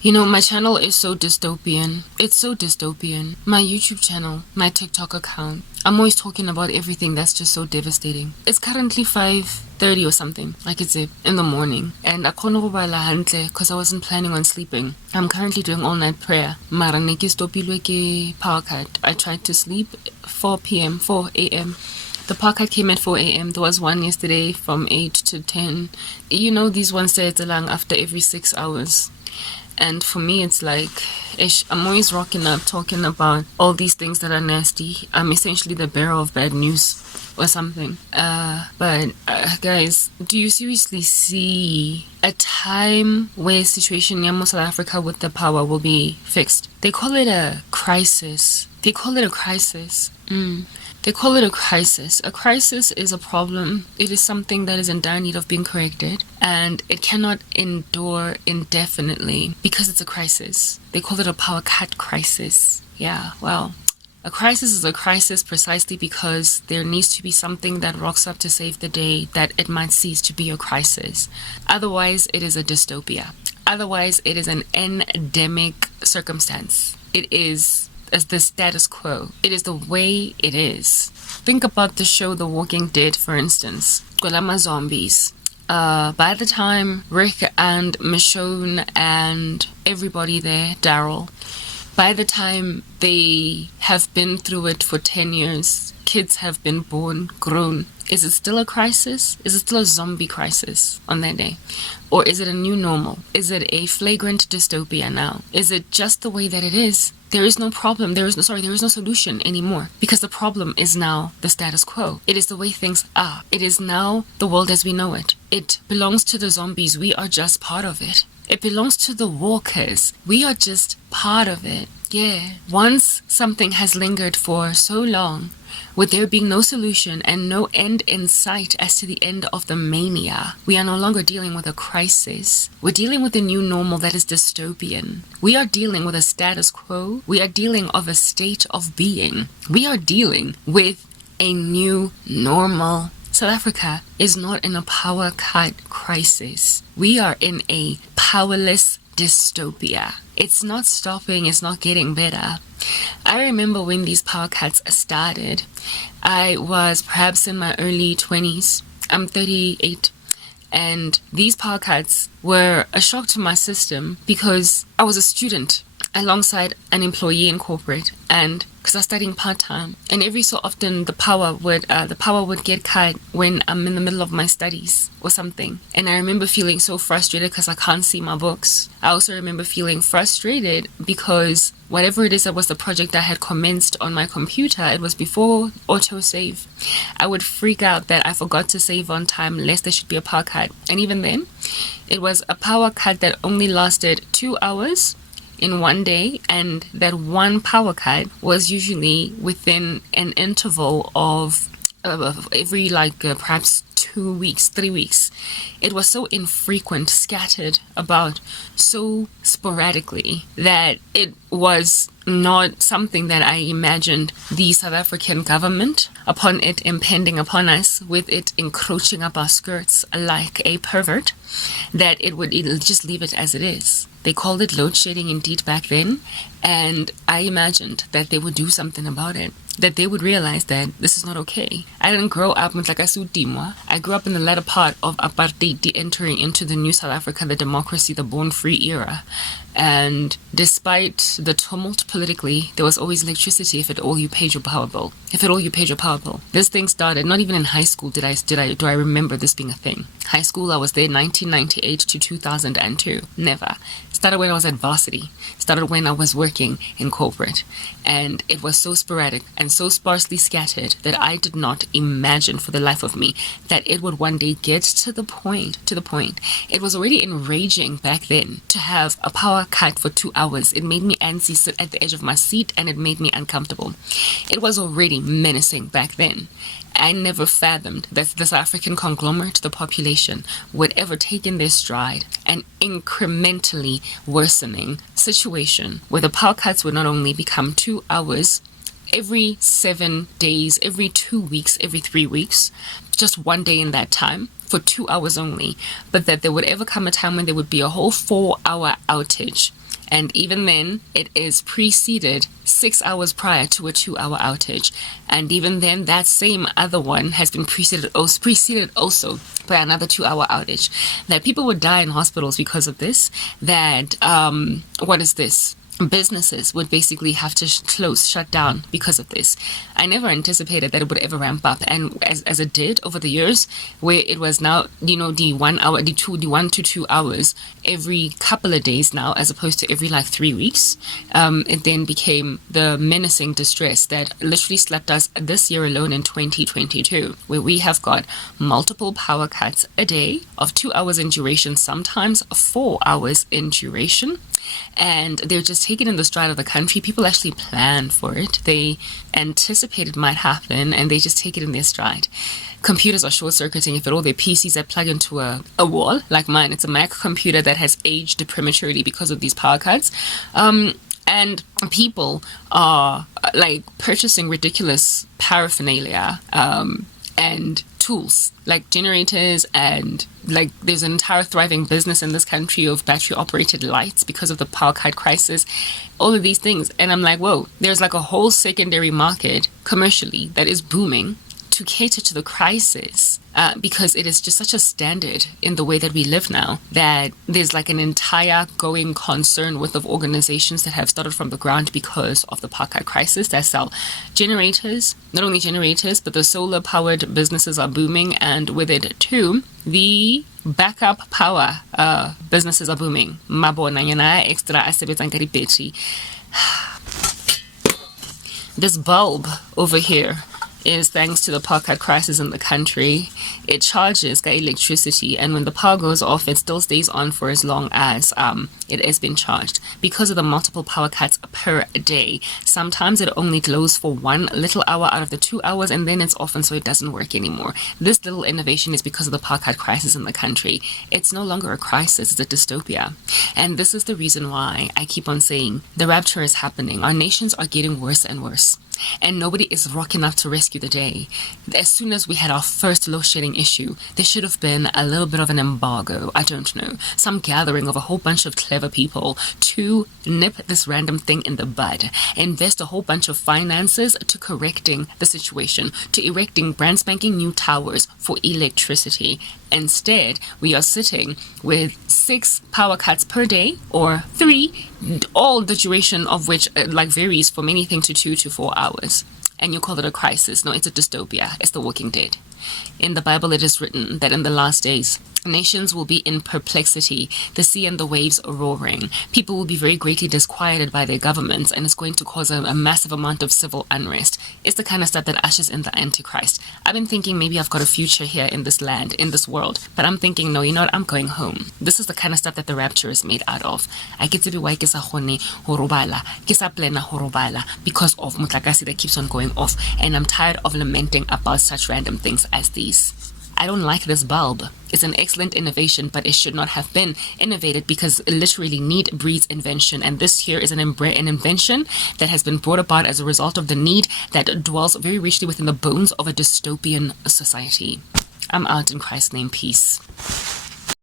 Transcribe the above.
You know, my channel is so dystopian. It's so dystopian. My YouTube channel, my TikTok account, I'm always talking about everything that's just so devastating. It's currently 5:30 or something, like it's in the morning. And I couldn't go because I wasn't planning on sleeping. I'm currently doing all-night prayer. Mara ne ke stopilwe ke power cut. I tried to sleep 4 p.m., 4 a.m. The power cut came at 4 a.m. There was one yesterday from 8 to 10. You know, these ones say it's along after every 6 hours. And for me, it's like, I'm always rocking up talking about all these things that are nasty. I'm essentially the bearer of bad news or something. But guys, do you seriously see a time where situation in South Africa with the power will be fixed? They call it a crisis. They call it a crisis. They call it a crisis. A crisis is a problem. It is something that is in dire need of being corrected, and it cannot endure indefinitely because it's a crisis. They call it a power cut crisis. Yeah, well, a crisis is a crisis precisely because there needs to be something that rocks up to save the day that it might cease to be a crisis. Otherwise, it is a dystopia. Otherwise, it is an endemic circumstance. It is as the status quo. It is the way it is. Think about the show The Walking Dead, for instance. Golama zombies. By the time Rick and Michonne and everybody there, Daryl, by the time they have been through it for 10 years, kids have been born, grown. Is it still a crisis? Is it still a zombie crisis on that day? Or is it a new normal? Is it a flagrant dystopia now? Is it just the way that it is? There is no problem. There is no solution anymore because the problem is now the status quo. It is the way things are. It is now the world as we know it. It belongs to the zombies. We are just part of it. It belongs to the walkers. We are just part of it. Yeah. Once something has lingered for so long, with there being no solution and no end in sight as to the end of the mania, we are no longer dealing with a crisis. We're dealing with a new normal that is dystopian. We are dealing with a status quo. We are dealing with a state of being. We are dealing with a new normal. South Africa is not in a power cut crisis. We are in a powerless dystopia. It's not stopping, it's not getting better. I remember when these power cuts started, I was perhaps in my early 20s. I'm 38. And these power cuts were a shock to my system because I was a student alongside an employee in corporate, and because I was studying part-time, and every so often the power would get cut when I'm in the middle of my studies or something. And I remember feeling so frustrated because I can't see my books. I also remember feeling frustrated because whatever it is that was the project I had commenced on my computer, it was before autosave. I would freak out that I forgot to save on time lest there should be a power cut. And even then, it was a power cut that only lasted 2 hours in one day, and that one power cut was usually within an interval of every perhaps 2 weeks, 3 weeks. It was so infrequent, scattered about so sporadically that it was not something that I imagined the South African government, upon it impending upon us, with it encroaching up our skirts like a pervert, that it'll just leave it as it is. They called it load shedding indeed back then, and I imagined that they would do something about it, that they would realize that this is not okay. I didn't grow up with Timwa. I grew up in the latter part of apartheid, entering into the new South Africa, the democracy, the born free era. And despite the tumult politically, there was always electricity if at all you paid your power bill. This thing started, not even in high school do I remember this being a thing. High school, I was there 1998 to 2002. Never. Started when I was at varsity. Started when I was working in corporate. And it was so sporadic and so sparsely scattered that I did not imagine for the life of me that it would one day get to the point. It was already enraging back then to have a power cut for 2 hours. It made me antsy, sit at the edge of my seat, and it made me uncomfortable. It was already menacing back then. I never fathomed that the South African conglomerate, the population, would ever take in their stride an incrementally worsening situation where the power cuts would not only become 2 hours every 7 days, every 2 weeks, every 3 weeks, just one day in that time for 2 hours only, but that there would ever come a time when there would be a whole 4-hour outage And even then, it is preceded 6 hours prior to a 2-hour outage. And even then, that same other one has been preceded also by another 2-hour outage. That people would die in hospitals because of this. That, what is this? Businesses would basically have to shut down because of this. I never anticipated that it would ever ramp up, and as it did over the years, where it was now, the 1 hour, the 1 to 2 hours every couple of days now, as opposed to every like 3 weeks. It then became the menacing distress that literally slapped us this year alone in 2022, where we have got multiple power cuts a day of 2 hours in duration, sometimes 4 hours in duration. And they're just taken in the stride of the country. People actually plan for it. They anticipate it might happen, and they just take it in their stride. Computers are short-circuiting. If at all, their PCs that plug into a wall, like mine. It's a Mac computer that has aged prematurely because of these power cuts. And people are like purchasing ridiculous paraphernalia and tools like generators, and like there's an entire thriving business in this country of battery operated lights because of the power cut crisis, all of these things. And I'm like, whoa, there's like a whole secondary market commercially that is booming to cater to the crisis, because it is just such a standard in the way that we live now that there's like an entire going concern with of organizations that have started from the ground because of the power cut crisis that sell generators. Not only generators, but the solar powered businesses are booming, and with it too, the backup power businesses are booming. Mabona yana extra asebetsang ka di-battery. This bulb over here is thanks to the power cut crisis in the country. It charges electricity, and when the power goes off, it still stays on for as long as it has been charged. Because of the multiple power cuts per day, sometimes it only glows for 1 little hour out of the 2 hours, and then it's off, and so it doesn't work anymore. This little innovation is because of the power cut crisis in the country. It's no longer a crisis, it's a dystopia. And this is the reason why I keep on saying the rapture is happening. Our nations are getting worse and worse, and nobody is rocking up to rescue the day. As soon as we had our first load shedding issue, there should have been a little bit of an embargo, I don't know, some gathering of a whole bunch of clever people to nip this random thing in the bud, invest a whole bunch of finances to correcting the situation, to erecting brand spanking new towers for electricity. Instead, we are sitting with 6 power cuts per day, or 3, all the duration of which varies from anything to 2 to 4 hours. And you call it a crisis. No, it's a dystopia. It's The Walking Dead. In the Bible, it is written that in the last days, nations will be in perplexity, the sea and the waves roaring. People will be very greatly disquieted by their governments, and it's going to cause a massive amount of civil unrest. It's the kind of stuff that ushers in the Antichrist. I've been thinking maybe I've got a future here in this land, in this world, but I'm thinking, no, you know what, I'm going home. This is the kind of stuff that the rapture is made out of. I get to be why ke sa kgone ho robala, ke sa plena ho robala, because of motlakase that keeps on going off, and I'm tired of lamenting about such random things as these. I don't like this bulb. It's an excellent innovation, but it should not have been innovated, because literally need breeds invention. And this here is an invention that has been brought about as a result of the need that dwells very richly within the bones of a dystopian society. I'm out in Christ's name. Peace.